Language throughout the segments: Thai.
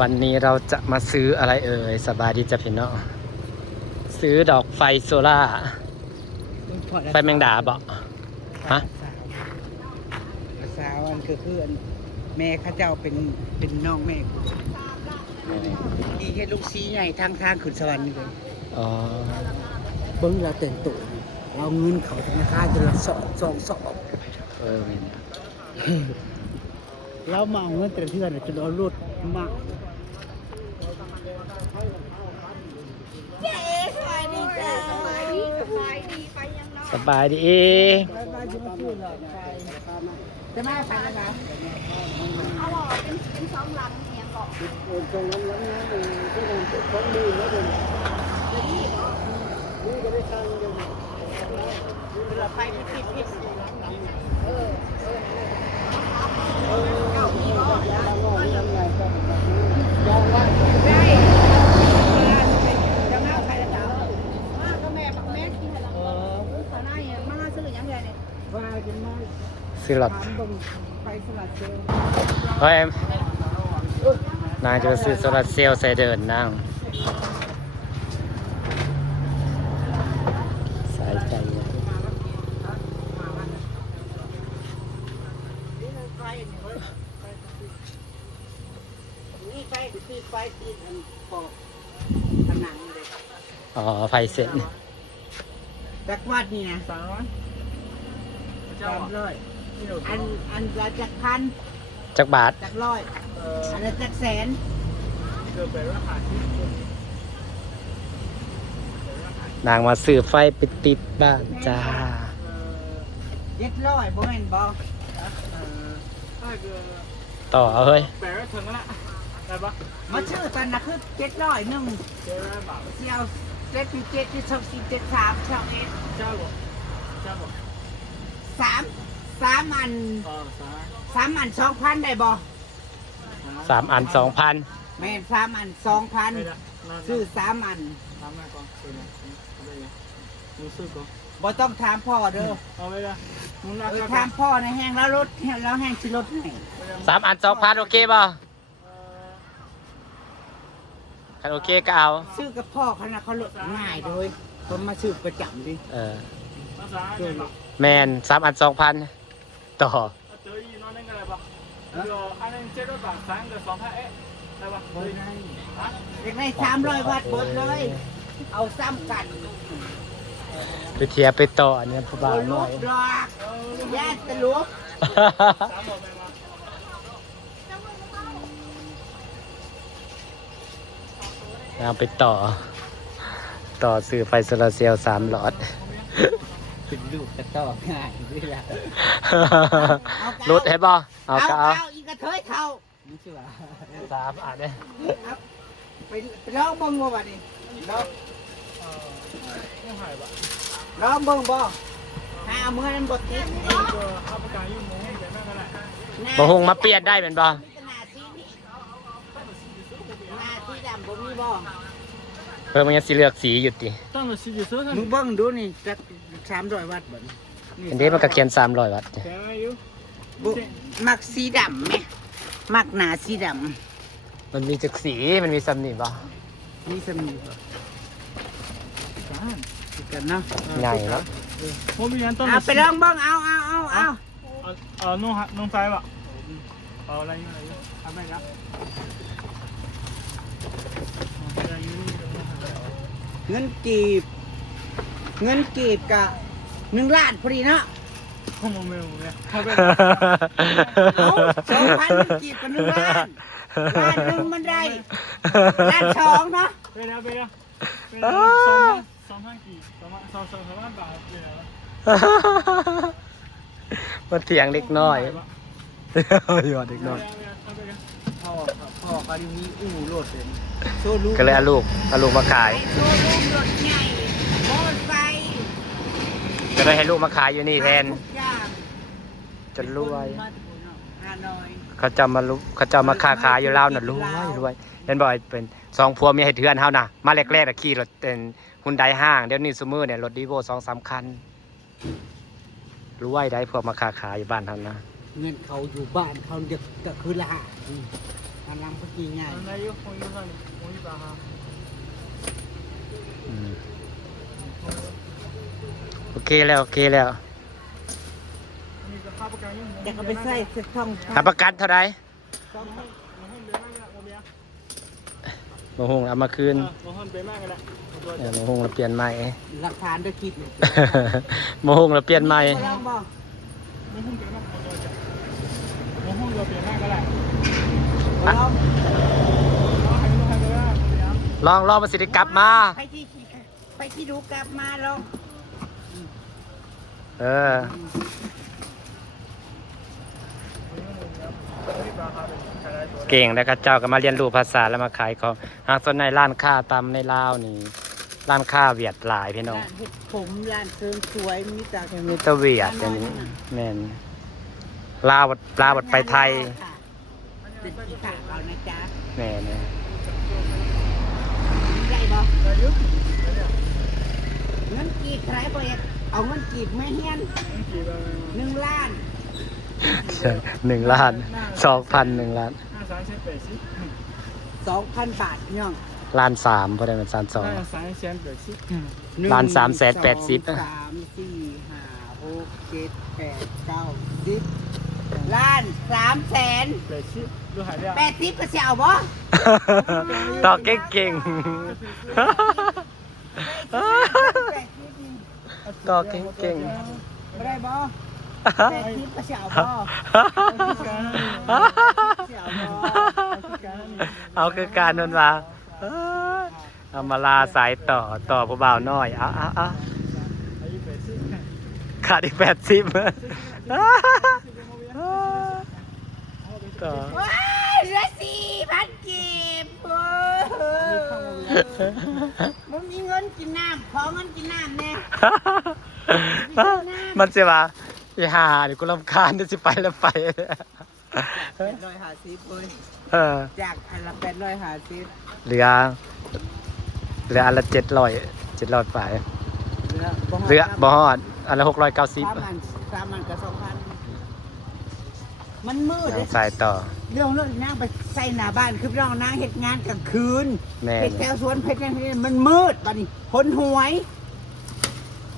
วันนี้เราจะมาซื้ออะไรเอ่ยสบายดีจ้ะพี่น้องซื้อดอกไฟโซล่าไฟแมงดาบ่ฮะสาวอันคือแม่ข้าเจ้าเป็นน้องแม่ดีแค่ลูกซีใหญ่ทางขึ้นสวรรค์นี่เลย อ๋อ เบิ้งเราแต่งตัวเราเงินเขาธนาคารจะละสอบ เรามาเอาเงินแต่ละเทือนจะเอารถมา สบายดีจ้าสบายดีไปยังเนาะ สบายดีจะมาใส่แล้วนะ เอาหรอเป็นซ้อมหลังเนียงก่อน ตรงนั้นแล้วนะที่นั่นของดีแล้วเป็นนี่ก็ได้ตังค์เลยเราไปผิดได้จะมาใครละสาวมาก็แม่ปักแม่กินให้เราขนาดนี้มาซื้อยังไงเนี่ยว่ากินมา ซื้อหลอด ไปสลัดเซลล์ เฮ้ยนางจะไปซื้อโซลาร์เซลล์ใส่เดินนั่งสายไฟ นี่ไฟตีอันปอกผนังเลย อ๋อไฟเสร็จ จักวาดนี่นะ300อันละจักพัน จักบาท จักร้อยอันละจักแสน นางมาซื้อไฟไปติดบ้านจ้า 700บ่แม่นบ่ ต่อเฮ้ย มาชื่อตอนน่ะคือ700นึงสิเอา7 7ที่24 73ช่องเอ3อัน3อัน 2,000 ได้บ่ 3 อัน 2,000 แม่น3อัน 2,000ซื้อ3อันบ่ต้องถามพ่อเด้อถามพ่อในแห้งแล้วรถแล้วแห้งสิรถให้ 3 อัน 2,000 โอเคป่ะคันโอเคก็เอา ซื้อกับพ่อเขานะเขาลดง่ายเลยเขามาซื้อประจำดิ แมน3 อัน 2,000 ต่อ อยากได้300 วัตต์หมดเลย เอาซ้ำกัน ไปเทียบไปต่ออันนี้ผู้บ่าวห ลุ น่อย กหลอกญาติตะลุก เอาไปต่อซื้อไฟโซลาร์เซลล์3 หลอด เป็นลูกจะต่อง่ายด้วยล่ะ รถเห็นป่ะเอาก็เอา อีกกระเทยเท่านี่ชื่อว่า 3 อันเนี่ย ไปลองเบิ่งบ่บัดนี้ลองเบิ่งบ่หาเมื่อนั้นบ่ติด บ่ฮงมาเปลี่ยนได้เป็นบ่ หน้าสีดำบ่มีบ่ เพิ่มมันยังสิเลือกสีอยู่ติ มึงเบิ่งดูนี่จัก300 วัตต์บ่ อันนี้มันก็เขียน300 วัตต์ บุมักสีดำไหมมักหนาสีด มันมีจักสีมันมีซ้ำนี่บ่ ำนี่สมีกันเนาะ ใหญ่เนาะ เอาไปลองเบิ่งเอา弄栽吧。好，来一个，还卖啥？ เงินกีบกะ1 ล้านพอดีเนาะ后面没有没有，后边。เอา2,000กีบกับ1 ล้านล้านหนึงมันได้ล้าน2เนาะ别聊别聊，3,000几，3万把别聊了。มาเถียงเล็กน้อยหยอดเล็กน้อย พ่อเขาดีมีอู่รถเป็นโซลู ก็เลยเอาลูกมาขาย โซลูรถใหญ่มอเตอร์ไซค์ ก็เลยให้ลูกมาขายอยู่นี่แทน ทุกอย่าง จนรวย ฮานอย เขาจะมาค้าขายอยู่ลาวน่ะรวยเห็นบ่อยเป็น2 ผัวเมียให้เทือนเฮาน่ะมาแรกๆน่ะขี่รถเป็นฮุนไดห้างเดี๋ยวนี้ซุมื้อเนี่ยรถดีโว 2-3 คันรวยได้พวกมาค้าขายอยู่บ้านเฮานะ เงินเขาอยู่บ้านเขาเด็กก็คือละ อันลังพกี้ง่าย อะไรอยู่คงอยู่กันคงอยู่ปะฮะ อืมโอเคแล้วโอเคแล้ว มีกระเพาะประกันยัง อยากเอาไปใส่สักช่อง หาประกันเท่าไหร่ มาห้องเดือดมากละโมเมีย บ่ฮู้เอามาคืน มาห้องเดือดมากละ บ่ฮู้เราเปลี่ยนใหม่ หลักฐานด้วยคิดเนี่ย บ่ฮู้เราเปลี่ยนใหม่ ลองบอก มาห้องเดือดมากมาห้องเดือดเปลี่ยนมากก็ได้ ลอง ลองมาสิได้กลับมา ไปที่ดูกลับมาลอง เออเก่งแล้วก็เจ้าก็มาเรียนรู้ภาษาแล้วมาขายของหากส่วนในร้านค้าตามในลาวนี่ร้านค้าเวียดหลายพี่น้อง ร้านเห็ดผมร้านเสริมสวยมีแต่ มีแตะเวียดอย่างนี้แม่นลาวไปไทย เป็นที่ขาเรานะจ๊ะ แม่น ได้บ่ อายุ เงินกีบใครบ่อยากเอาเงินกีบไม่เฮียน กี่บาท 1 ล้าน 1 ล้าน 2,000 1 ล้าน 5 3 2,000 บาทพี่น้อง ล้าน3พอได้เป็นล้าน 3 2 3 3 ล้าน380,000 3 4 5 6 7 8 9 10ล้าน3แสน ดูหายได้ 80ก็สิเอาบ่ ต่อเก่งๆต่อเก่ง บ่ได้บ่80ก็สิเอาบ่สิเอาบ่ ๆเอาคือการนั่นว่าเอามาลาสายต่อผู้บ่าวน้อยเอาขาดอีก80ต่อ ว้ายเหลือ4,000กีบมึงมีเงินกินน้ำขอเงินกินน้ำแน่ มันจะว่าอีห่าเดี๋ยวกูรำคาญเดี๋ยวสิไปแล้วไป 850เว้ย จากอันละ850 เหลืออันละ700ไปเหลือบ่ฮอดอันละ690 3 อันกับ 2,000 มันมืด ยังใส่ต่อ เรื่องนางไปใส่หน้าบ้านคือเรานางเฮ็ดงานกลางคืน แม่ เฮ็ดแถวสวนเพชรนี่มันมืดบัดนี้คนหวย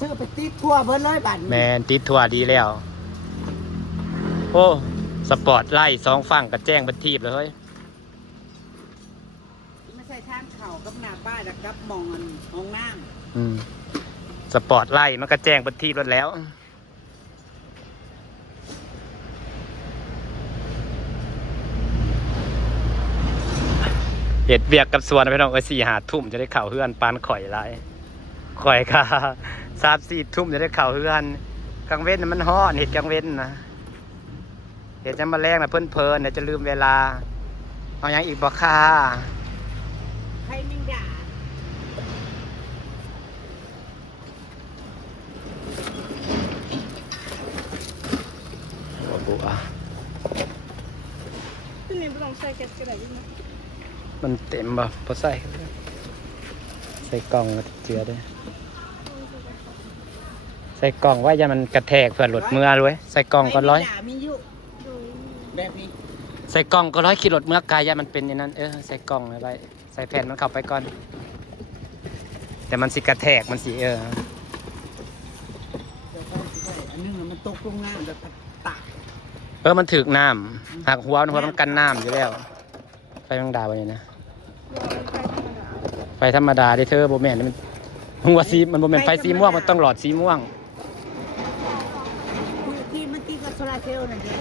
ซื้อไปติดทั่วเบิดเลยบัดนี้ แมนติดทั่วดีแล้ว โอ้สปอร์ตไล่2ฝั่งก็แจ้งบันทีบเลยเฮ้ย ไม่ใช่ทางเข้ากับหน้าบ้านแล้วกับมองอันห้องน้ำ สปอร์ตไล่มันก็แจ้งบันทีบรถแล้วเห็ดเบียกกับสวนพี่น้อง4-5 ทุ่มจะได้เข่าเฮือนปานข่อยไรข่อยค่ะ3-4 ทุ่มจะได้เข่าเฮือนกลางเว้นน่ะมันฮ้อนเห็ดกลางเว้นนะเห็ดจะมาแรงนะเพิ่นๆเนี่ยจะลืมเวลาเอาอย่างอีกบ่ค่ะ ใครมิงด่า บัว ที่นี่ไม่ต้องใส่แก๊สก็ได้ยิ่งนะ มันเต็มบ่พอใส่กล่องก็เจือได้ใส่กล่องไว่าอย่ามันกระแทกเพื่อหลุดเมื่อเลยใส่กล่องก็ร้อย ใคมิงด่ามีอยู่ ดู แบบนี้ ใส่กล่องก็ร้อยขีดหลุดเมื่อกายอย่ามันเป็นอย่างนั้นใส่กล่องไว้ใส่แผ่นมันเข้าไปก่อน แต่มันสิกระแทกมันสิอันนึงมันตกลงน้ำแล้วก็ตัก มันถึกน้ำหักหัวมันกันน้ำอยู่แล้วไฟแมงดาวันนี้นะ รอไฟธรรมดา ไฟธรรมดาที่เธอโบแมนมันหัวสีมันโบแมนไฟสีม่วงมันต้องหลอดสีม่วง ที่มันติดกับโซลาร์เซลล์นั่นเอง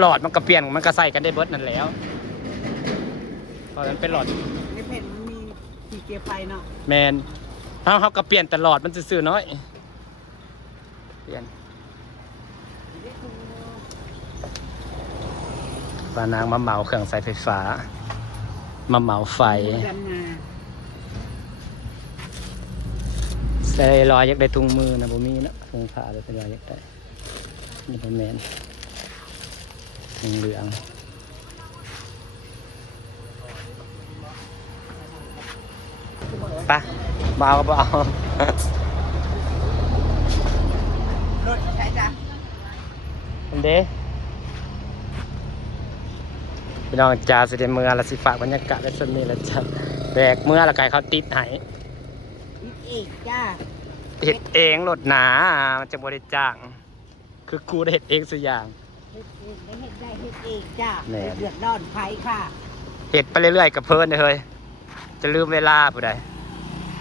หลอดมันก็เปลี่ยนมันก็ใส่กันได้เบิดนั่นแล้วตอนนั้นเป็นหลอด ในเพจมันมีที่เก็บไฟเนาะ แมนเขาก็เปลี่ยนตลอดมันซื่อๆน้อยเปลี่ยนปานางมาเหมาเครื่องใส่ไฟฟ้ามาเหมาไฟ ดำนา ใส่รอยอยากได้ถุงมือนะบ่มีนะถุงผ้าเลยเป็นรอยอยากได้นี่เป็นแมนเหลืองปะเบาเบาร ถใช่จ้ะ อันเด้ พี่น้องจ้าสิได้เมื่อละสิฝากบรรยากาศไว้ซั่นนี้ละจ้ะแบกเมื่อละไก่เขาติดให้ อีกจ้า เฮ็ดเองโลดหนามันจะบ่ได้จ้าง คือกูได้เฮ็ดเองสุอย่าง เฮ็ดเองได้เฮ็ดได้เฮ็ดเองจ้า แหม่ เดือดร้อนไผค่ะ เฮ็ดไปเรื่อยๆกับเพิ่นเด้อเฮ้ยจะลืมเวลาผู้ใด